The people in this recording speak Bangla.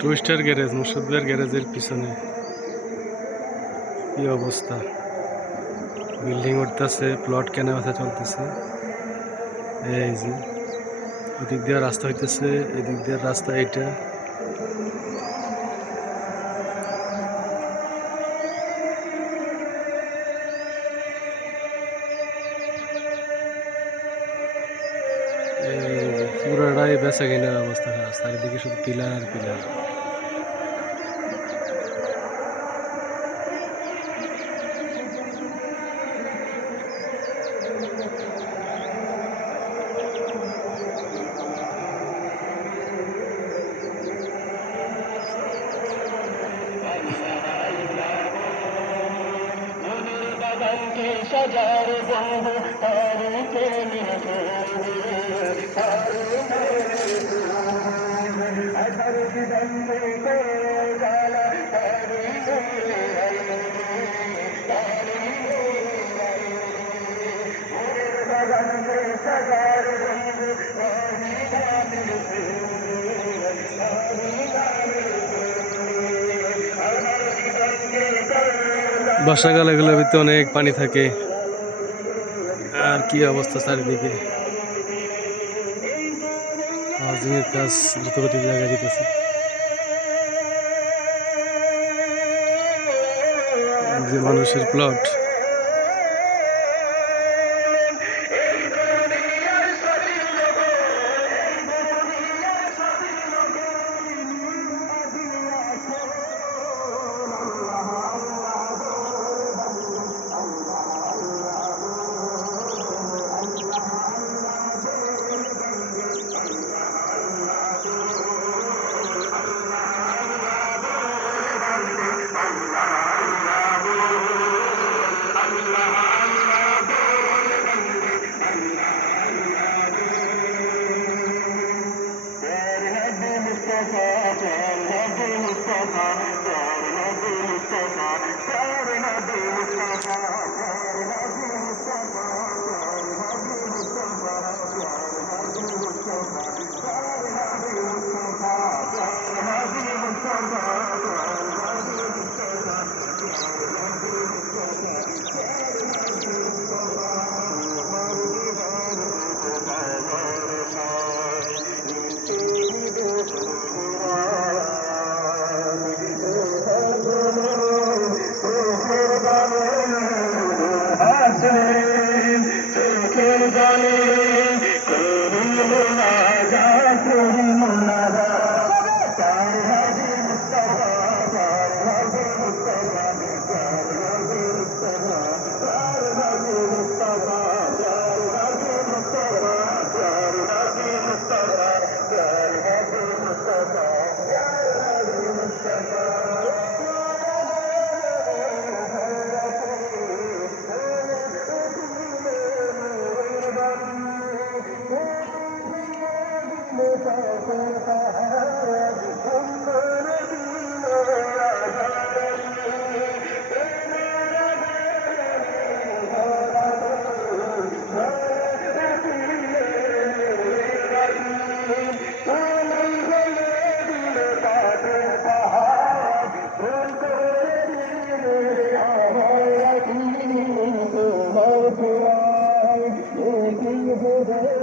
টুইস্টার গ্যারেজ, মুর্শিদাবাদের গ্যারেজের পিছনে কি অবস্থা। বিল্ডিং উঠতেছে, প্লট কেনা বেচা চলতেছে। এই যে ওদিক দিয়ে রাস্তা হইতেছে, এদিক দিয়ে রাস্তা এইটা। পুরাটাই বেচা কেনার অবস্থা খারাপ, চারিদিকে শুধু পিলার আর পিলার। सजार बंधु तारी के अधर बंधु को गाला तारी बगन के सजार बंधु বর্ষাকাল এগুলোর ভিতরে অনেক পানি থাকে। আর কি অবস্থা চারিদিকে, হাউজিং এর কাজ দ্রুতগতির জায়গায় দিতেছে। যে মানুষের প্লট, Thank you.